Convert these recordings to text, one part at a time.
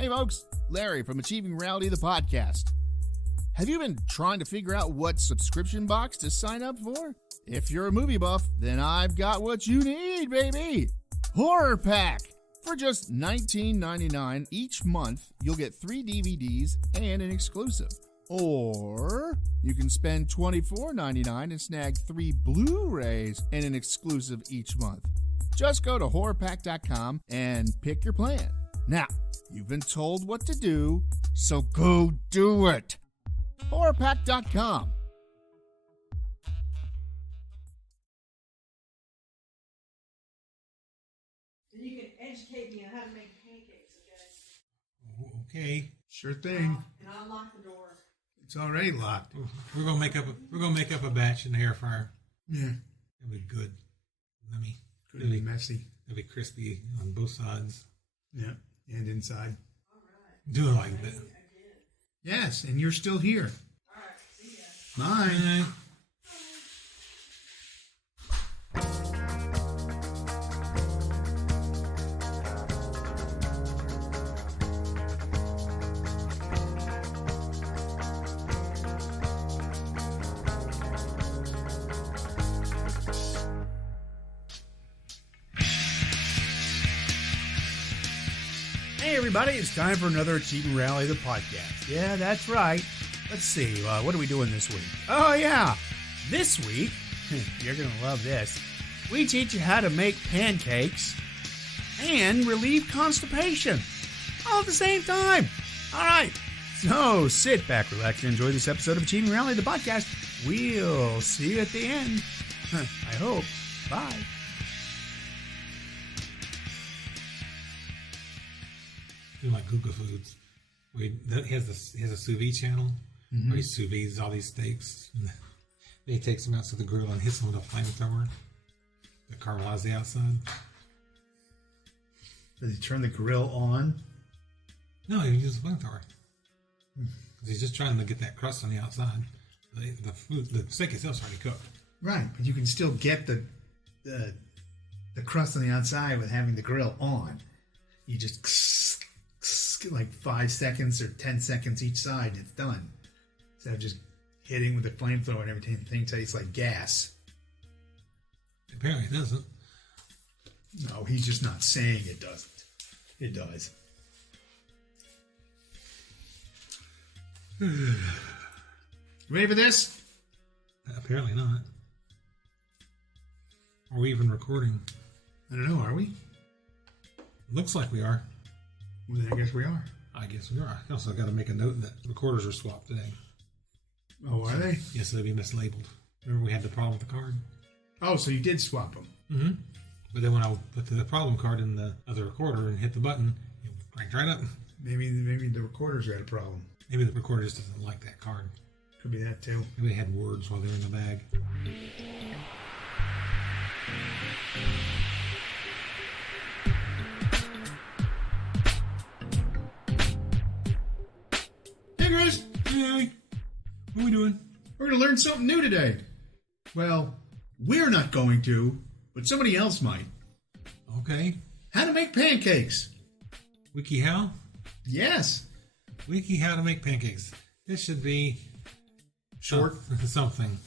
Hey folks, Larry from Achieving Reality, the podcast. Have you been trying to figure out what subscription box to sign up for? If you're a movie buff, then I've got what you need, baby! Horror Pack! For just $19.99 each month, you'll get 3 DVDs and an exclusive. Or you can spend $24.99 and snag 3 Blu-rays and an exclusive each month. Just go to horrorpack.com and pick your plan. Now, you've been told what to do, so go do it. horrorpack.com. And you can educate me on how to make pancakes, okay? Okay. Sure thing. And I'll lock the door. It's already locked. We're gonna make up a batch in the air fryer. Yeah. It'll be good. Yummy. Could be messy. It'll be crispy on both sides. Yeah. And inside. All right. Do it like that. I did. Yes, and you're still here. All right. See ya. Bye. Hey everybody, it's time for another Achieving Reality, the podcast. Yeah, that's right. Let's see, what are we doing this week? Oh yeah, this week, you're going to love this, we teach you how to make pancakes and relieve constipation all at the same time. All right, so sit back, relax, and enjoy this episode of Achieving Reality, the podcast. We'll see you at the end. I hope. Bye. Do like Google Foods. He has a sous vide channel where he sous vides all these steaks. And he takes them out to the grill and hits them with a flamethrower to caramelize the outside. Does he turn the grill on? No, he uses a flamethrower. Because he's just trying to get that crust on the outside. The steak itself's already cooked. Right, but you can still get the crust on the outside with having the grill on. You just like 5 seconds or 10 seconds each side, it's done. Instead of just hitting with the flamethrower and everything, the thing tastes like gas. Apparently it doesn't. No, he's just not saying it doesn't. It does. Ready for this? Apparently not. Are we even recording? I don't know, are we? Looks like we are. Well, I guess we are. I guess we are. I also got to make a note that recorders are swapped today. Oh, are they? Yes, they'll be mislabeled. Remember we had the problem with the card? Oh, so you did swap them. Mm-hmm. But then when I put the problem card in the other recorder and hit the button, it cranked right up. Maybe the recorder's got a problem. Maybe the recorder just doesn't like that card. Could be that too. Maybe they had words while they were in the bag. Hey guys! Hey, what are we doing? We're going to learn something new today. Well, we're not going to, but somebody else might. Okay. How to make pancakes. WikiHow? Yes. WikiHow to make pancakes. This should be Short. Something.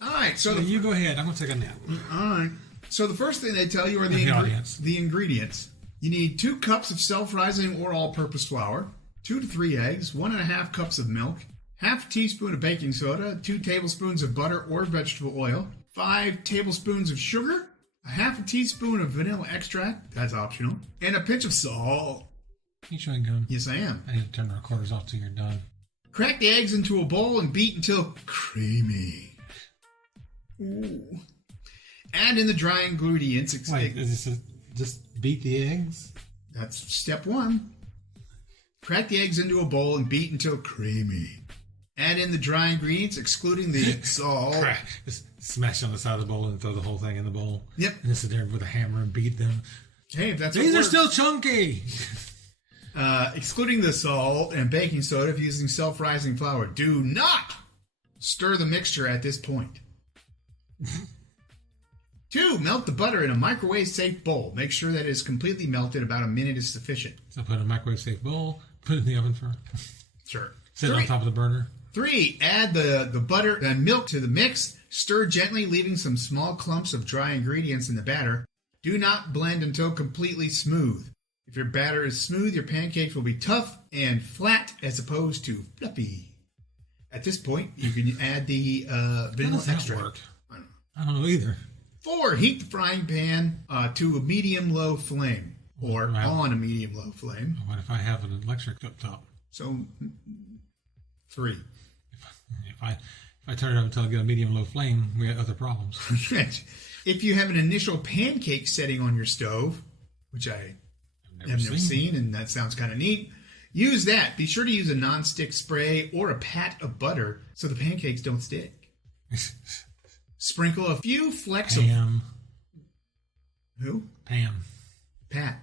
All right. So you go ahead. I'm going to take a nap. All right. So the first thing they tell you are the ingredients. You need 2 cups of self-rising or all-purpose flour, 2 to 3 eggs, 1.5 cups of milk, half a teaspoon of baking soda, 2 tablespoons of butter or vegetable oil, 5 tablespoons of sugar, a half a teaspoon of vanilla extract, that's optional, and a pinch of salt. You chewing gum? Yes, I am. I need to turn the recorders off till you're done. Crack the eggs into a bowl and beat until creamy. Ooh. Add in the dry ingredients. Wait, is this just beat the eggs? That's step 1. Crack the eggs into a bowl and beat until creamy. Add in the dry ingredients, excluding the salt. Just smash on the side of the bowl and throw the whole thing in the bowl. Yep. And just sit there with a hammer and beat them. Hey, if that's These are still chunky. Excluding the salt and baking soda if using self-rising flour. Do not stir the mixture at this point. 2, melt the butter in a microwave-safe bowl. Make sure that it is completely melted. About a minute is sufficient. So put in a microwave-safe bowl, Put it in the oven for. Sure. Sit it on top of the burner. 3. Add the butter and milk to the mix. Stir gently, leaving some small clumps of dry ingredients in the batter. Do not blend until completely smooth. If your batter is smooth, your pancakes will be tough and flat as opposed to fluffy. At this point, you can add the vanilla extract. Work? I don't know either. 4. Heat the frying pan to a medium-low flame, or on a medium-low flame. What if I have an electric cooktop? So, 3. If I turn it up until I get a medium-low flame, we got other problems. If you have an initial pancake setting on your stove, which I have never seen, and that sounds kind of neat, use that. Be sure to use a non-stick spray or a pat of butter so the pancakes don't stick. Sprinkle a few flecks of... Who? Pam. Pat.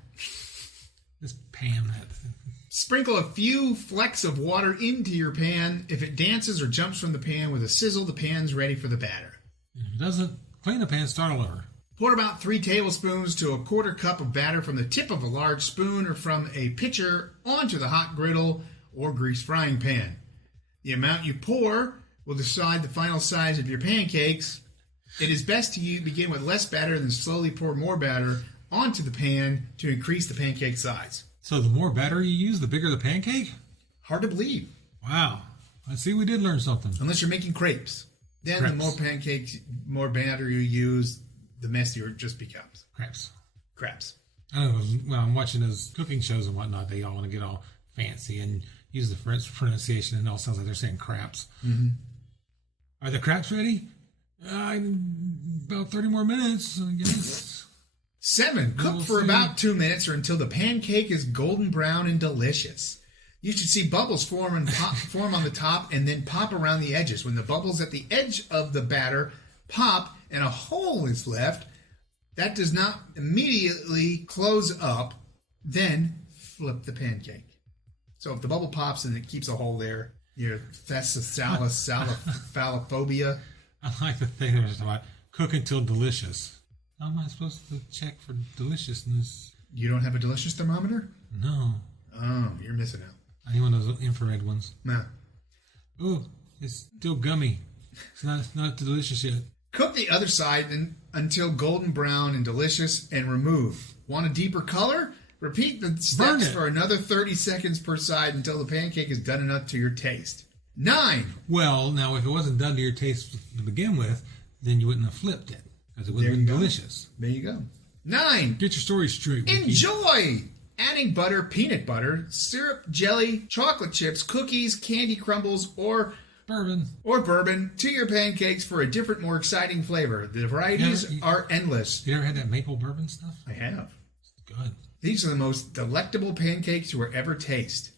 Just Pam that. Sprinkle a few flecks of water into your pan. If it dances or jumps from the pan with a sizzle, the pan's ready for the batter. If it doesn't, clean the pan, start all over. Pour about 3 tablespoons to a quarter cup of batter from the tip of a large spoon or from a pitcher onto the hot griddle or greased frying pan. The amount you pour will decide the final size of your pancakes. It is best to begin with less batter and then slowly pour more batter onto the pan to increase the pancake size. So the more batter you use, the bigger the pancake? Hard to believe. Wow. I see we did learn something. Unless you're making crepes. Then the more pancakes, more batter you use, the messier it just becomes. Crepes. I don't know. When I'm watching those cooking shows and whatnot, they all want to get all fancy and use the French pronunciation, and it all sounds like they're saying craps. Mm-hmm. Are the craps ready? About 30 more minutes, I guess. 7. Cook for about 2 minutes or until the pancake is golden brown and delicious. You should see bubbles form on the top and then pop around the edges. When the bubbles at the edge of the batter pop and a hole is left, that does not immediately close up, then flip the pancake. So if the bubble pops and it keeps a hole there, that's the phalophobia. I like the thing they were talking about. Cook until delicious. How am I supposed to check for deliciousness? You don't have a delicious thermometer? No. Oh, you're missing out. I need one of those infrared ones. No. Oh, it's still gummy. It's not delicious yet. Cook the other side until golden brown and delicious and remove. Want a deeper color? Repeat the steps for another 30 seconds per side until the pancake is done enough to your taste. 9. Well, now if it wasn't done to your taste to begin with, then you wouldn't have flipped it because it wouldn't have been delicious. There you go. 9. Get your story straight, Wiki. Enjoy! Adding butter, peanut butter, syrup, jelly, chocolate chips, cookies, candy crumbles, or bourbon to your pancakes for a different, more exciting flavor. The varieties are endless. You ever had that maple bourbon stuff? I have. It's good. These are the most delectable pancakes you will ever taste.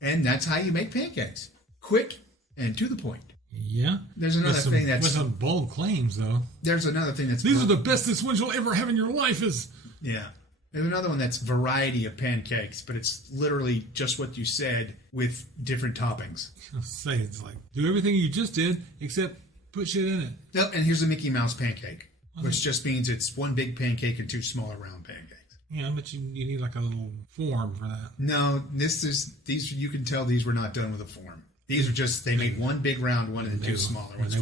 And that's how you make pancakes. Quick and to the point. Yeah. There's another thing that's... With some bold claims, though. There's another thing that's... These are the bestest ones you'll ever have in your life is... Yeah. There's another one that's variety of pancakes, but it's literally just what you said with different toppings. I'll say it's like, do everything you just did, except put shit in it. No, and here's a Mickey Mouse pancake, which just means it's one big pancake and 2 smaller round pancakes. Yeah, but you need like a little form for that. No, these you can tell these were not done with a form. These are just, they made one big round one and 2 smaller ones.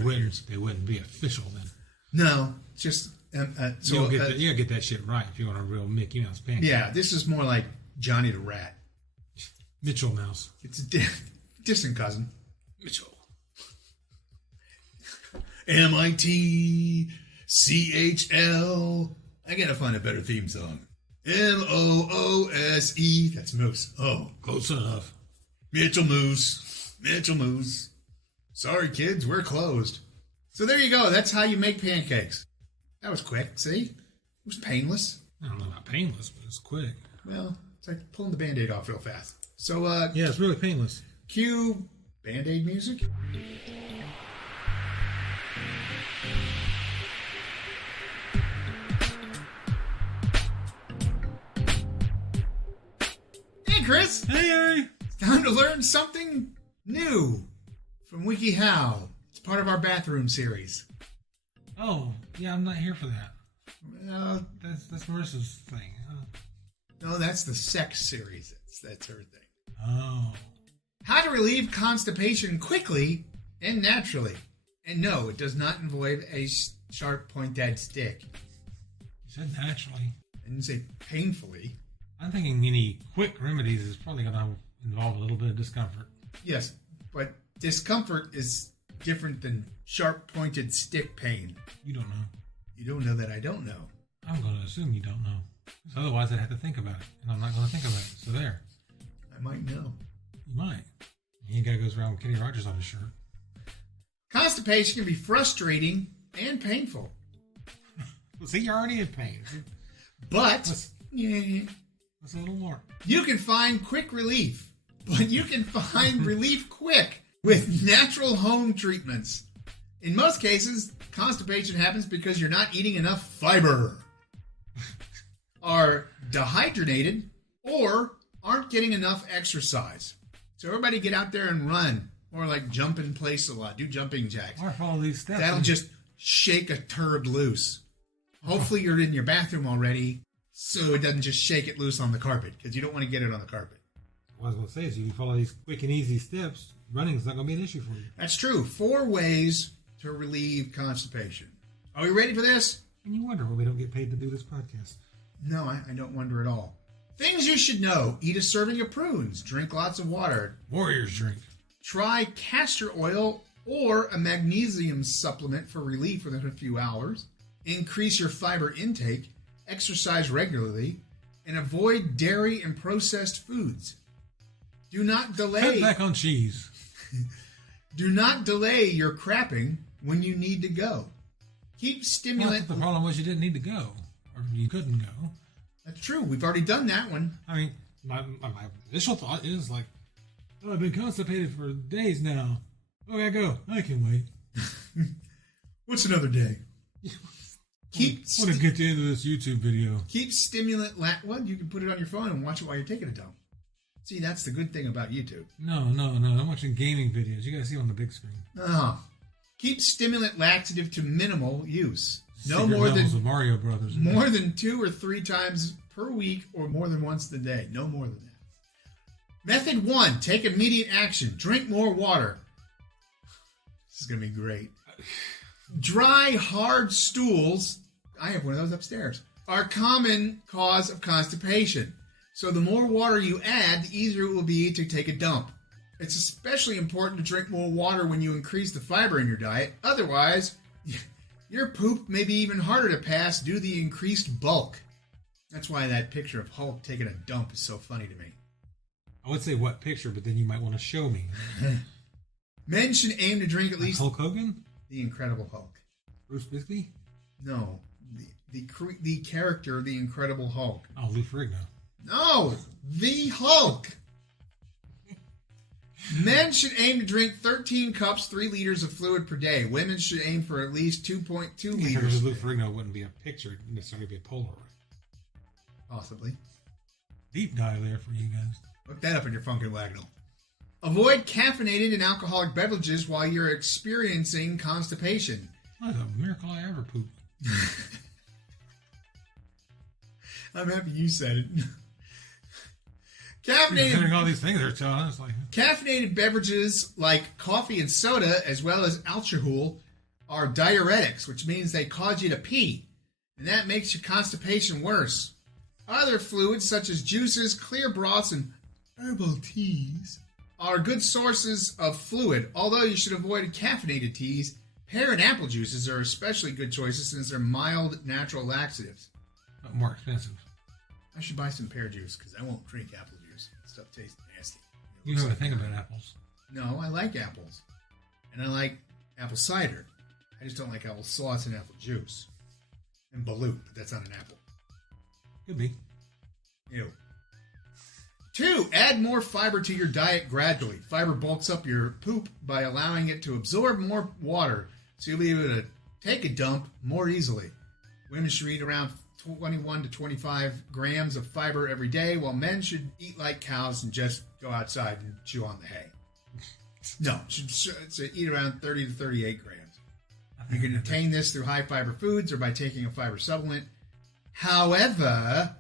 They wouldn't be official then. No, just... you'll get that shit right if you want a real Mickey Mouse pancake. Yeah, this is more like Johnny the Rat. Mitchell Mouse. It's a distant cousin. Mitchell. MITCHL. I gotta find a better theme song. MOOSE. That's Moose. Oh, close enough. Mitchell Moose. Mitchell Moose. Sorry, kids, we're closed. So there you go. That's how you make pancakes. That was quick, see? It was painless. I don't know about painless, but it's quick. Well, it's like pulling the Band-Aid off real fast. So, yeah, it's really painless. Cue Band-Aid music. Hey, Chris! Hey, Harry! It's time to learn something new from WikiHow. It's part of our bathroom series. Oh, yeah, I'm not here for that. Well, That's Marissa's thing. no, that's the sex series. That's her thing. Oh. How to relieve constipation quickly and naturally. And no, it does not involve a sharp pointed stick. You said naturally. I didn't say painfully. I'm thinking any quick remedies is probably going to involve a little bit of discomfort. Yes, but discomfort is different than sharp pointed stick pain. You don't know. You don't know that I don't know. I'm going to assume you don't know. Because otherwise I'd have to think about it. And I'm not going to think about it. So there. I might know. You might. He ain't got to go around with Kenny Rogers on his shirt. Constipation can be frustrating and painful. Well, see, you're already in pain. But That's a little more. you can find quick relief. But you can find relief quick with natural home treatments. In most cases, constipation happens because you're not eating enough fiber, are dehydrated, or aren't getting enough exercise. So everybody get out there and run, or like jump in place a lot. Do jumping jacks. Or follow these steps. That'll just shake a turd loose. Hopefully you're in your bathroom already, so it doesn't just shake it loose on the carpet, because you don't want to get it on the carpet. What I was going to say is, if you follow these quick and easy steps, running's not going to be an issue for you. That's true. 4 ways to relieve constipation. Are we ready for this? And you wonder why we don't get paid to do this podcast. No, I don't wonder at all. Things you should know. Eat a serving of prunes. Drink lots of water. Warriors drink. Try castor oil or a magnesium supplement for relief within a few hours. Increase your fiber intake. Exercise regularly. And avoid dairy and processed foods. Do not delay. Cut back on cheese. Do not delay your crapping when you need to go. Keep stimulant. The problem was you didn't need to go, or you couldn't go. That's true. We've already done that one. I mean, my initial thought is like, oh, I've been constipated for days now. Oh, I go. I can wait. What's another day? I want to get to the end of this YouTube video. Keep stimulant. Well, you can put it on your phone and watch it while you're taking a dump. See, that's the good thing about YouTube. No. I'm watching gaming videos. You gotta see it on the big screen. Keep stimulant laxative to minimal use. No Secret more than levels of Mario Brothers. more than 2 or 3 times per week, or more than once a day. No more than that. Method 1: take immediate action. Drink more water. This is gonna be great. Dry, hard stools, I have one of those upstairs, are a common cause of constipation. So the more water you add, the easier it will be to take a dump. It's especially important to drink more water when you increase the fiber in your diet. Otherwise, your poop may be even harder to pass due to the increased bulk. That's why that picture of Hulk taking a dump is so funny to me. I would say what picture, but then you might want to show me. Men should aim to drink at least... Hulk Hogan? The Incredible Hulk. Bruce Bisbee? No. The character, the Incredible Hulk. Oh, Lou Ferrigno. No! The Hulk! Men should aim to drink 13 cups, 3 liters of fluid per day. Women should aim for at least 2.2 liters. Lou Ferrigno wouldn't be a picture, it'd necessarily be a Polaroid. Possibly. Deep dive there for you guys. Look that up in your Funkin' Wagnall. Avoid caffeinated and alcoholic beverages while you're experiencing constipation. That's a miracle I ever poop. I'm happy you said it. Considering all these things they're telling us, like Caffeinated beverages like coffee and soda, as well as alcohol, are diuretics, which means they cause you to pee, and that makes your constipation worse. Other fluids, such as juices, clear broths, and herbal teas, are good sources of fluid, although you should avoid caffeinated teas. Pear and apple juices are especially good choices since they're mild, natural laxatives. but more expensive. I should buy some pear juice because I won't drink apple juice. Stuff tastes nasty. You know the thing about apples. No, I like apples. And I like apple cider. I just don't like apple sauce and apple juice. And balut, but that's not an apple. Could be. Ew. 2, add more fiber to your diet gradually. Fiber bulks up your poop by allowing it to absorb more water, so you'll be able to take a dump more easily. Women should eat around 21 to 25 grams of fiber every day, while men should eat like cows and just go outside and chew on the hay. No, should eat around 30 to 38 grams. You can attain this through high fiber foods or by taking a fiber supplement. However,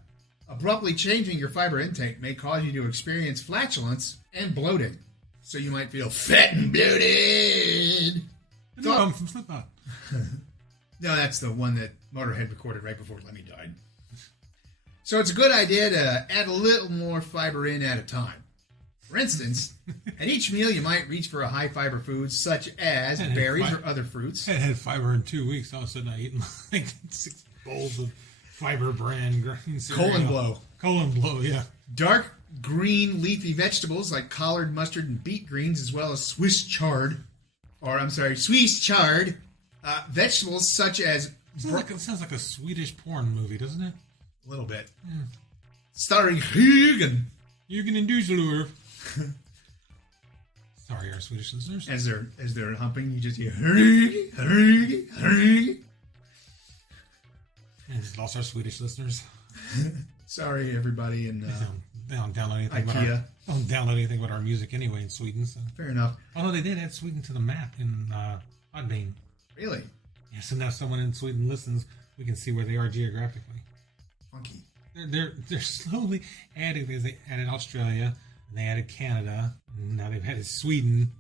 Abruptly changing your fiber intake may cause you to experience flatulence and bloating. So you might feel fat and bloated. From Slipknot. No, that's the one that Motorhead recorded right before Lemmy died. So it's a good idea to add a little more fiber in at a time. For instance, at each meal you might reach for a high fiber food such as berries or other fruits. I had fiber in 2 weeks. All of a sudden I eaten like 6 bowls of fiber brand green cereal. Colon blow, yeah. Dark green leafy vegetables like collard, mustard, and beet greens, as well as Swiss chard. Vegetables such as... It sounds like a Swedish porn movie, doesn't it? A little bit. Yeah. Starring Hugen. Hugen and Düsseldorf. Sorry, our Swedish listeners. As they're humping, you just hear Hugen. And just lost our Swedish listeners. Sorry, everybody. And they don't download anything. IKEA. Don't download anything but our music anyway in Sweden. So. Fair enough. Although they did add Sweden to the map in Podbean. Really? Yeah. So now if someone in Sweden listens, we can see where they are geographically. Funky. They're slowly adding things. They added Australia and they added Canada. And now they've added Sweden.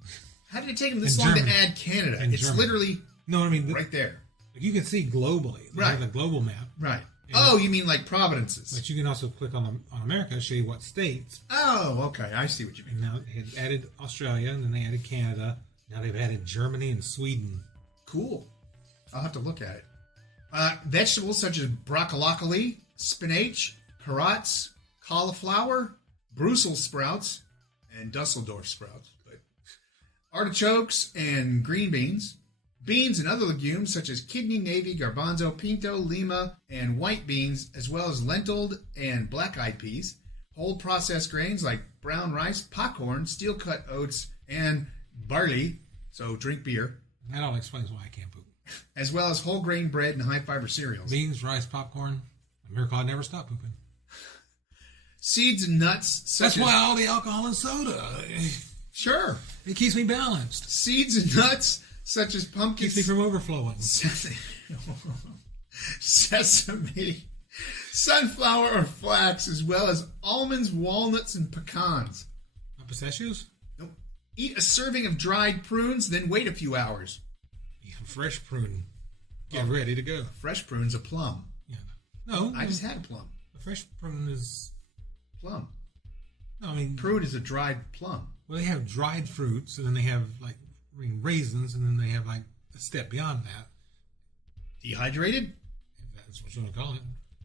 How did it take them this long to add Canada? It's literally right there. You can see globally. They have the global map. Right. And you mean like provinces? But you can also click on America to show you what states. Oh, okay. I see what you mean. And now they had added Australia, and then they added Canada. Now they've added Germany and Sweden. Cool. I'll have to look at it. Vegetables such as broccoli, spinach, carrots, cauliflower, Brussels sprouts, and Dusseldorf sprouts. But artichokes and green beans. Beans and other legumes such as kidney, navy, garbanzo, pinto, lima, and white beans, as well as lentil and black-eyed peas, whole processed grains like brown rice, popcorn, steel-cut oats, and barley, so drink beer. That all explains why I can't poop. As well as whole grain bread and high-fiber cereals. Beans, rice, popcorn. A miracle I never stop pooping. Seeds and nuts. That's why all the alcohol and soda. Sure. It keeps me balanced. Seeds and nuts. Such as pumpkins. Keeps me from overflowing. Sesame, sunflower, or flax, as well as almonds, walnuts, and pecans. Not pistachios? Nope. Eat a serving of dried prunes, then wait a few hours. Eat a fresh prune. Get ready to go. Fresh prune's a plum. Yeah. No. I just had a plum. A fresh prune is... Plum. No, I mean... Prune is a dried plum. Well, they have dried fruits, and then they have, like, raisins, and then they have like a step beyond that. Dehydrated? If that's what you want to call it.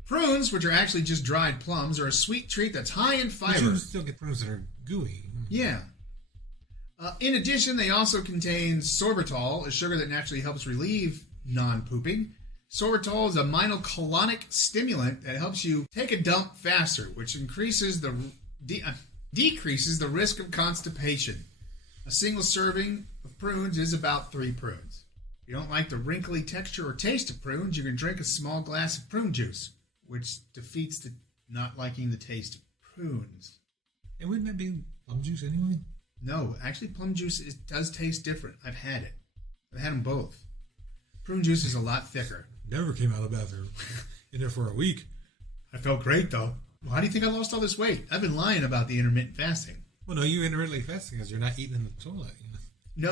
Prunes, which are actually just dried plums, are a sweet treat that's high in fiber. But you still get prunes that are gooey. Yeah. In addition, they also contain sorbitol, a sugar that naturally helps relieve non-pooping. Sorbitol is a minocolonic stimulant that helps you take a dump faster, which increases decreases the risk of constipation. A single serving of prunes is about 3 prunes. If you don't like the wrinkly texture or taste of prunes, you can drink a small glass of prune juice, which defeats the not liking the taste of prunes. And wouldn't that be plum juice anyway? No, actually plum juice does taste different. I've had it. I've had them both. Prune juice is a lot thicker. Never came out of the bathroom. In there for a week. I felt great, though. Well, how do you think I lost all this weight? I've been lying about the intermittent fasting. Well, no, you intermittently fasting because you're not eating in the toilet. You know?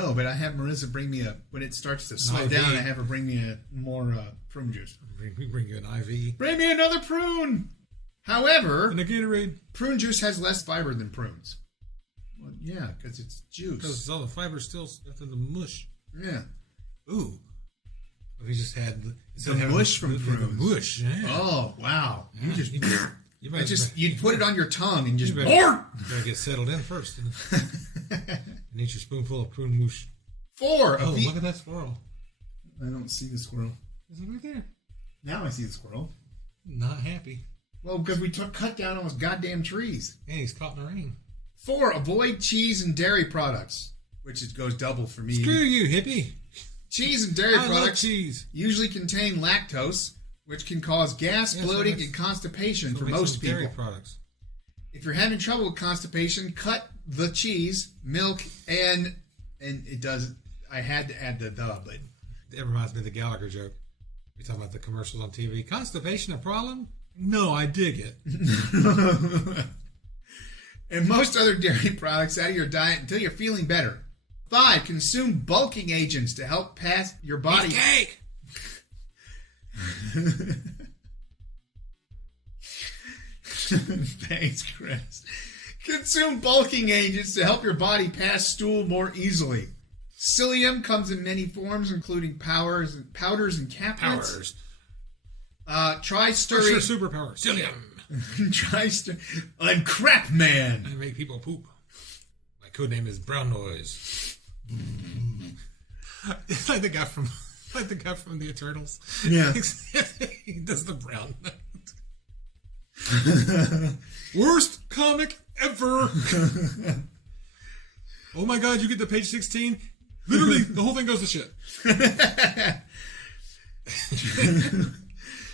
No, but I have Marissa bring me when it starts to slow down, I have her bring me more prune juice. Bring you an IV. Bring me another prune! However, and a Gatorade. Prune juice has less fiber than prunes. Well, yeah, because it's juice. Because all the fiber's still left in the mush. Yeah. Ooh. We just had the mush from prunes. Mush, yeah. Oh, wow. You just... You'd put it on your tongue and just... You better get settled in first. And eat your spoonful of prune mousse. 4 of look at that squirrel. I don't see the squirrel. Is it right there? Now I see the squirrel. Not happy. Well, because we cut down all those goddamn trees. And he's caught in the rain. 4, avoid cheese and dairy products, which it goes double for me. Screw you, hippie. Cheese and dairy products cheese. Usually contain lactose, which can cause gas, bloating, and constipation for most people. Dairy products. If you're having trouble with constipation, cut the cheese, milk, and it does. I had to add the but it reminds me of the Gallagher joke. You're talking about the commercials on TV. Constipation a problem? No, I dig it. And most other dairy products out of your diet until you're feeling better. 5. Consume bulking agents to help pass your body. Eat cake. Thanks, Chris. Consume bulking agents to help your body pass stool more easily. Psyllium comes in many forms, including powders and caplets. Try stirring. What's your superpower? Psyllium. Try stirring. I'm Crap Man. I make people poop. My code name is Brown Noise. It's like the guy from the Eternals. Yeah. He does the brown note. Worst comic ever. Oh my god, you get to page 16? Literally, the whole thing goes to shit.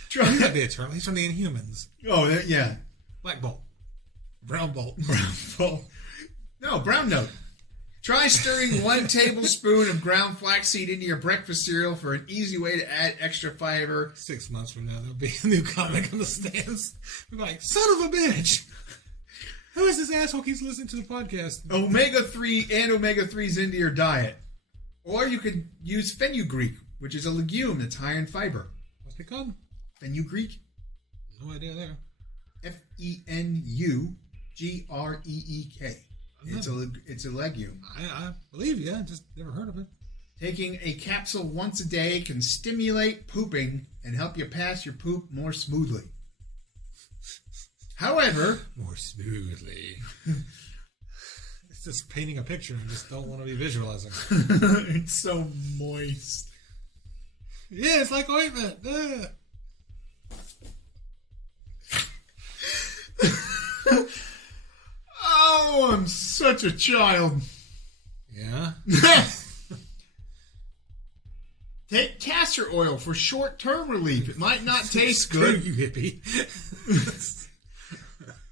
He's not the Eternal. He's from the Inhumans. Oh, yeah. Black Bolt. Brown Bolt. Brown Bolt. No, Brown Note. Try stirring 1 tablespoon of ground flaxseed into your breakfast cereal for an easy way to add extra fiber. 6 months from now, there'll be a new comic on the stands. We'll be like, son of a bitch! Who is this asshole keeps listening to the podcast? Omega-3 and omega-3s into your diet. Or you could use fenugreek, which is a legume that's high in fiber. What's it called? Fenugreek? No idea there. Fenugreek. It's a legume. I believe you. I just never heard of it. Taking a capsule once a day can stimulate pooping and help you pass your poop more smoothly. However... More smoothly. It's just painting a picture. I just don't want to be visualizing. It's so moist. Yeah, it's like ointment. Oh, I'm such a child. Yeah? Take castor oil for short-term relief. It might not taste good. You hippie.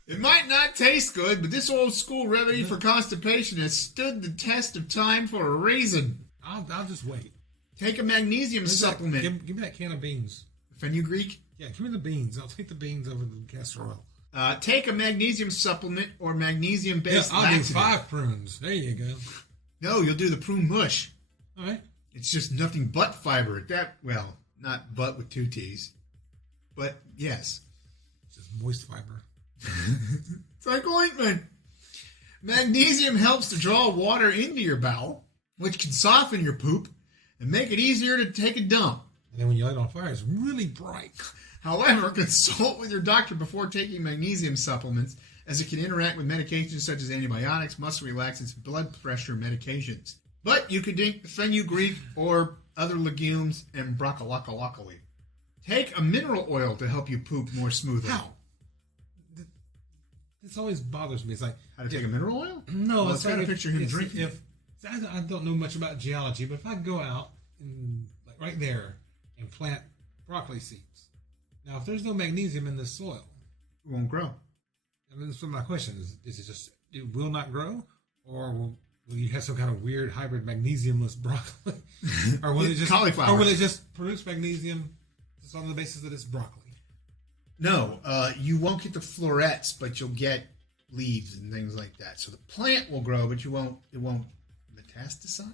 It might not taste good, but this old school remedy for constipation has stood the test of time for a reason. I'll just wait. Take a magnesium supplement. Give me that can of beans. Fenugreek? Yeah, give me the beans. I'll take the beans over the castor oil. Take a magnesium supplement or magnesium-based I'll do laxative. 5 prunes. There you go. No, you'll do the prune mush. All right. It's just nothing but fiber. Well, not but with 2 T's. But yes. It's just moist fiber. It's like ointment. Magnesium helps to draw water into your bowel, which can soften your poop and make it easier to take a dump. And then when you light it on fire, it's really bright. However, consult with your doctor before taking magnesium supplements, as it can interact with medications such as antibiotics, muscle relaxants, and blood pressure medications. But you could drink fenugreek or other legumes and broccoli. Take a mineral oil to help you poop more smoothly. How? This always bothers me. It's like... How to take a mineral oil? No, well, it's got like to picture him if, drinking. I don't know much about geology, but if I go out and like right there and plant broccoli seeds, now if there's no magnesium in this soil, It won't grow. I mean, that's my question is it just it will not grow, or will you have some kind of weird hybrid magnesiumless broccoli, or will it just cauliflower, or will it just produce magnesium just on the basis that it's broccoli? No, you won't get the florets, but you'll get leaves and things like that. So the plant will grow, but it won't metastasize?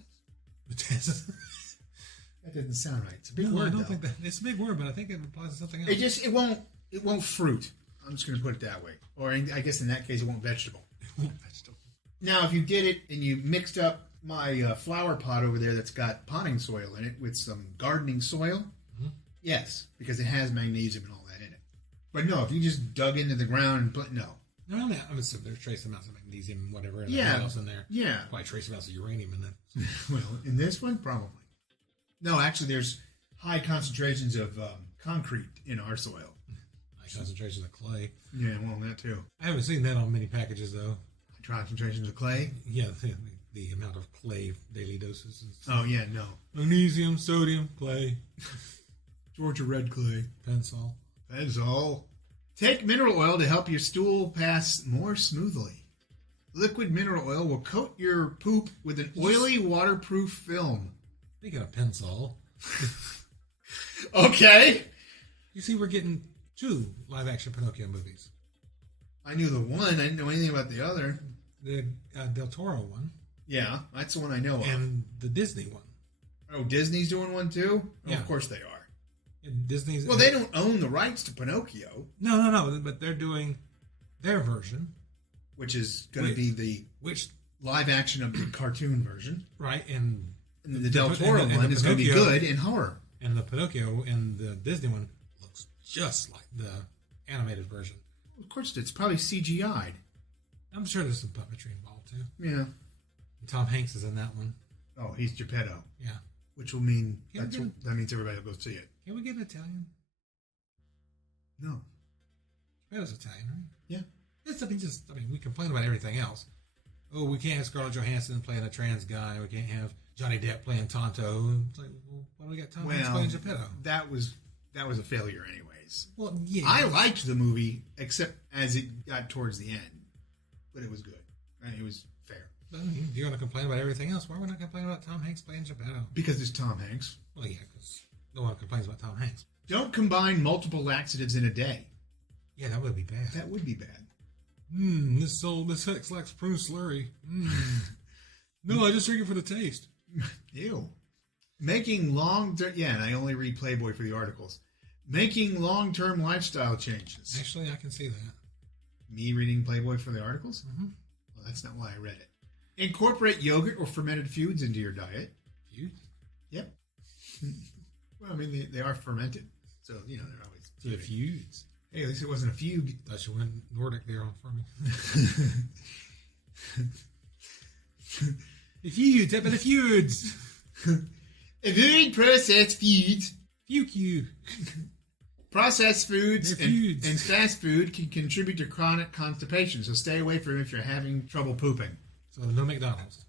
That doesn't sound right. It's a big word, I don't though. think that it's a big word, but I think it applies to something else. It won't fruit. I'm just going to put it that way. Or I guess in that case, it won't vegetable. Now, if you did it and you mixed up my flower pot over there that's got potting soil in it with some gardening soil, yes, because it has magnesium and all that in it. But no, if you just dug into the ground and put, no. No, I'm assuming there's trace amounts of magnesium and whatever else in there. Yeah. Probably trace amounts of uranium in there. Well, in this one, probably. No, actually, there's high concentrations of concrete in our soil. High concentrations of clay. Yeah, well, that too. I haven't seen that on many packages, though. Concentrations of clay? Yeah, the amount of clay daily doses. And stuff. Oh, yeah, no. Magnesium, sodium, clay. Georgia red clay. Pencil. That's all. Take mineral oil to help your stool pass more smoothly. Liquid mineral oil will coat your poop with an oily, waterproof film. Speaking of pencil. Okay. You see, we're getting 2 live-action Pinocchio movies. I knew the one. I didn't know anything about the other. The Del Toro one. Yeah, that's the one I know of. And the Disney one. Oh, Disney's doing one too? Oh, Yeah. of course they are. And Disney's... Well, they don't own the rights to Pinocchio. No, but they're doing their version. Which is going to be the live action of the cartoon version. Right, and the Del Toro one is going to be good in horror. And the Pinocchio and the Disney one looks just like the animated version. Of course, it's probably CGI'd. I'm sure there's some puppetry involved too. Yeah. And Tom Hanks is in that one. Oh, he's Geppetto. Yeah. Which will mean that means everybody will go see it. Can we get an Italian? No. Geppetto's Italian, right? Yeah. We complain about everything else. Oh, we can't have Scarlett Johansson playing a trans guy. We can't have Johnny Depp playing Tonto. It's like, well, why do we got Tom Hanks playing Geppetto? That was a failure, anyways. Well, yeah. I liked the movie, except as it got towards the end, but it was good. It was fair. But, if you're going to complain about everything else, why are we not complaining about Tom Hanks playing Geppetto? Because it's Tom Hanks. Well, yeah, because no one complains about Tom Hanks. Don't combine multiple laxatives in a day. Yeah, that would be bad. That would be bad. This Hex lacks prune slurry. No, I just drink it for the taste. Ew. Making and I only read Playboy for the articles. Making long-term lifestyle changes. Actually, I can see that. Me reading Playboy for the articles? Mm-hmm. Well, that's not why I read it. Incorporate yogurt or fermented foods into your diet. Foods? Yep. Well, I mean, they are fermented. So, they're always... The feuds. Hey, at least it wasn't a fugue. Thought you went Nordic there for me. The feuds, but the feuds. Avoid processed foods. You. Processed foods and fast food can contribute to chronic constipation, so stay away from it if you're having trouble pooping. So no McDonald's.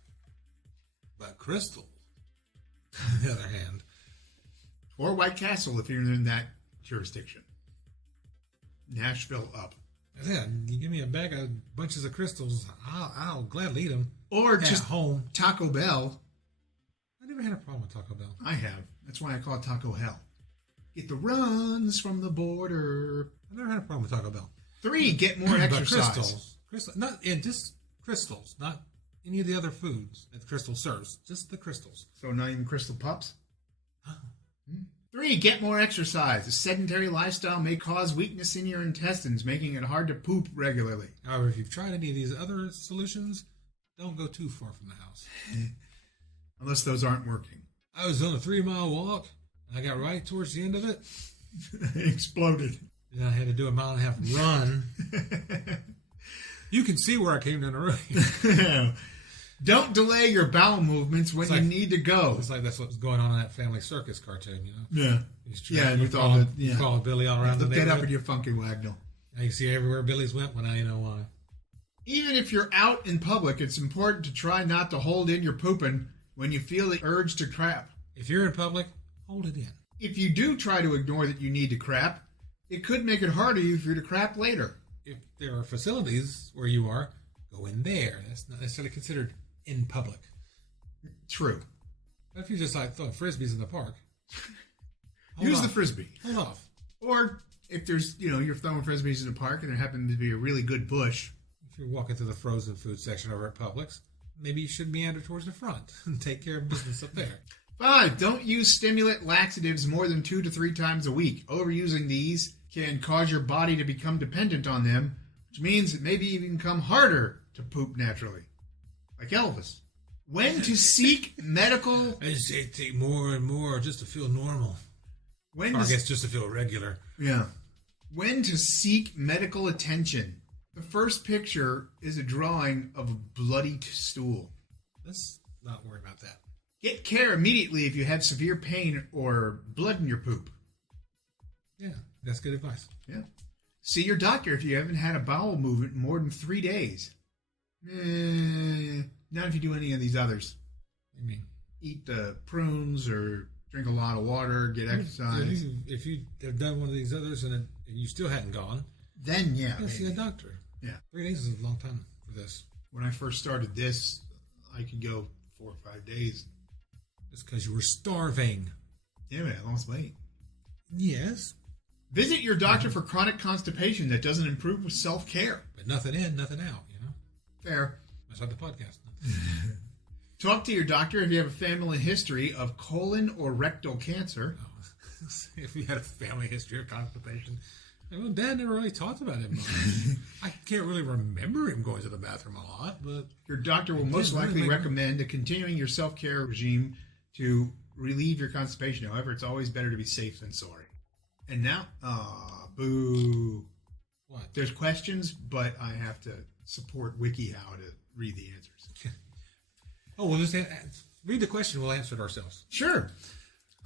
But Crystal, on the other hand. Or White Castle if you're in that jurisdiction. Nashville up. Yeah, you give me a bag of bunches of crystals, I'll gladly eat them. Or at just home. Taco Bell. I never had a problem with Taco Bell. I have. That's why I call it Taco Hell. Get the runs from the border. I never had a problem with Taco Bell. 3, get more exercise. Crystals, just crystals, not any of the other foods that Crystal serves. Just the crystals. So not even Crystal Pups? Oh. 3, get more exercise. A sedentary lifestyle may cause weakness in your intestines, making it hard to poop regularly. However, if you've tried any of these other solutions, don't go too far from the house. Unless those aren't working. I was on a 3-mile walk, and I got right towards the end of it. It exploded. And I had to do a 1.5 mile run. You can see where I came down the road. Don't delay your bowel movements when you need to go. It's like that's what's going on in that Family Circus cartoon, Yeah. Yeah, with all you follow Billy all around the neighborhood. Get up in your funky wagnall. Now you see everywhere Billy's went when I know why. Even if you're out in public, it's important to try not to hold in your pooping when you feel the urge to crap. If you're in public, hold it in. If you do try to ignore that you need to crap, it could make it harder for you to crap later. If there are facilities where you are, go in there. That's not necessarily considered in public. True. But if you're just like throwing frisbees in the park, use the frisbee. Hold off. Or if there's, you're throwing frisbees in the park and there happens to be a really good bush. If you're walking through the frozen food section over at Publix, maybe you should meander towards the front and take care of business up there. 5, don't use stimulant laxatives more than 2 to 3 times a week. Overusing these can cause your body to become dependent on them, which means it may even become harder to poop naturally. Like Elvis. When to seek medical... I just take more and more just to feel normal. I guess just to feel regular. Yeah. When to seek medical attention. The first picture is a drawing of a bloody stool. Let's not worry about that. Get care immediately if you have severe pain or blood in your poop. Yeah, that's good advice. Yeah. See your doctor if you haven't had a bowel movement in more than 3 days. Not if you do any of these others. I mean, eat the prunes or drink a lot of water, get exercise. If you have done one of these others and you still hadn't gone, then see a doctor. Yeah. 3 days is a long time for this. When I first started this, I could go 4 or 5 days. It's because you were starving. Yeah, but I lost weight. Yes, Visit your doctor for chronic constipation that doesn't improve with self-care. But nothing in, nothing out, Fair. That's not the podcast. Talk to your doctor if you have a family history of colon or rectal cancer. If you had a family history of constipation. Well, Dad never really talked about it much. I can't really remember him going to the bathroom a lot, but... Your doctor will most likely recommend continuing your self-care regime to relieve your constipation. However, it's always better to be safe than sorry. And now, boo. What? There's questions, but I have to support WikiHow to read the answers. We'll just read the question. We'll answer it ourselves. Sure.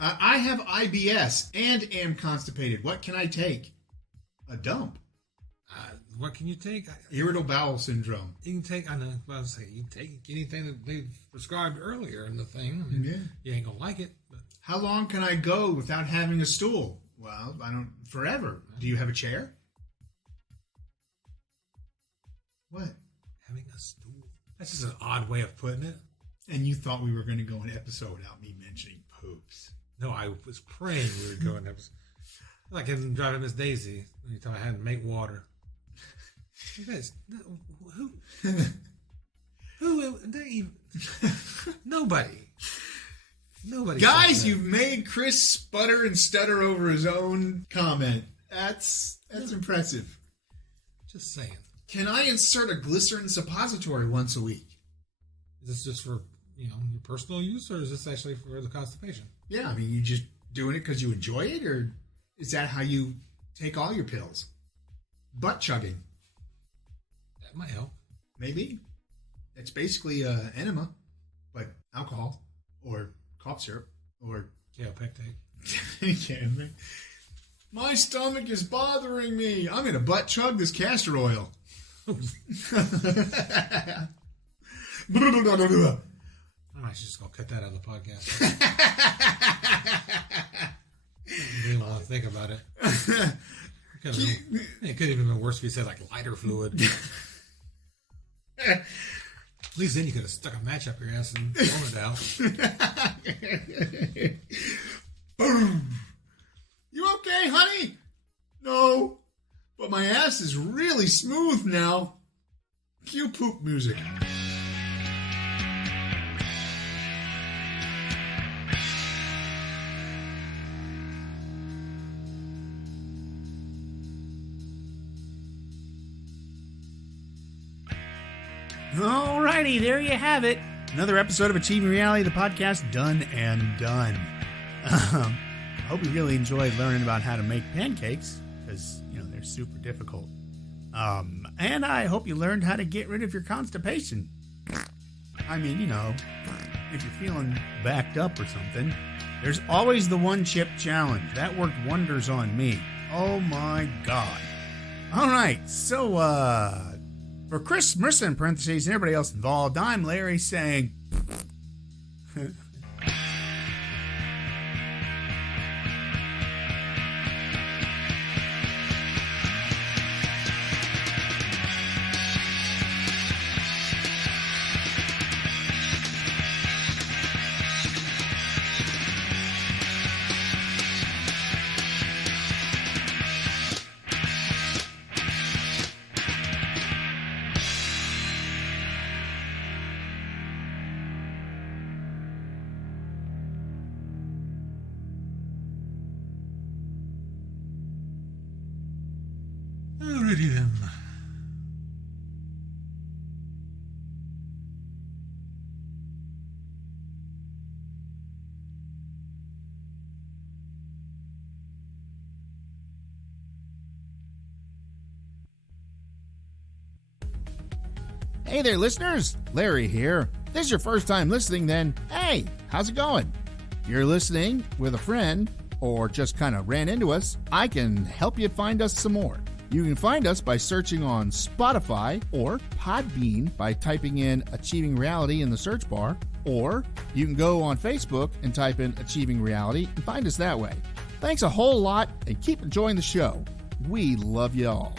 I have IBS and am constipated. What can I take? A dump. What can you take? Irritable bowel syndrome. You can take, I know, I was saying, you can take anything that they prescribed earlier in the thing. I mean, Yeah. You ain't going to like it. But How long can I go without having a stool? Well, forever. Do you have a chair? What? having a stool. That's just an odd way of putting it. And you thought we were going to go an episode without me mentioning poops. No, I was praying we would go an episode. Like in Driving Miss Daisy, when you thought I had to make water. You guys, who, they even, nobody. Guys, you've made Chris sputter and stutter over his own comment. That's impressive. Just saying. Can I insert a glycerin suppository once a week? Is this just for, your personal use, or is this actually for the constipation? Yeah, I mean, you just doing it because you enjoy it, or is that how you take all your pills? Butt chugging. That might help. Maybe. It's basically enema, but alcohol or cough syrup or... Yeah, pectate. Yeah, my stomach is bothering me. I'm going to butt chug this castor oil. I might just go cut that out of the podcast. I didn't want to think about it. It could have even been worse if you said like lighter fluid. At least then you could have stuck a match up your ass and thrown it out. Boom. You okay, honey? No, but my ass is really smooth now. Cue poop music. Alrighty, there you have it. Another episode of Achieving Reality, the podcast, done and done. I hope you really enjoyed learning about how to make pancakes, because, they're super difficult. And I hope you learned how to get rid of your constipation. I mean, if you're feeling backed up or something, there's always the one chip challenge. That worked wonders on me. Oh my God. All right, so, for Chris, Marissa in parentheses, and everybody else involved, I'm Larry saying... Alrighty then. Hey there, listeners. Larry here. If this is your first time listening, then hey, how's it going? If you're listening with a friend or just kind of ran into us, I can help you find us some more. You can find us by searching on Spotify or Podbean by typing in Achieving Reality in the search bar, or you can go on Facebook and type in Achieving Reality and find us that way. Thanks a whole lot and keep enjoying the show. We love you all.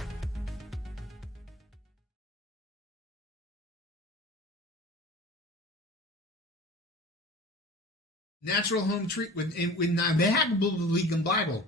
Natural home treat with Bible.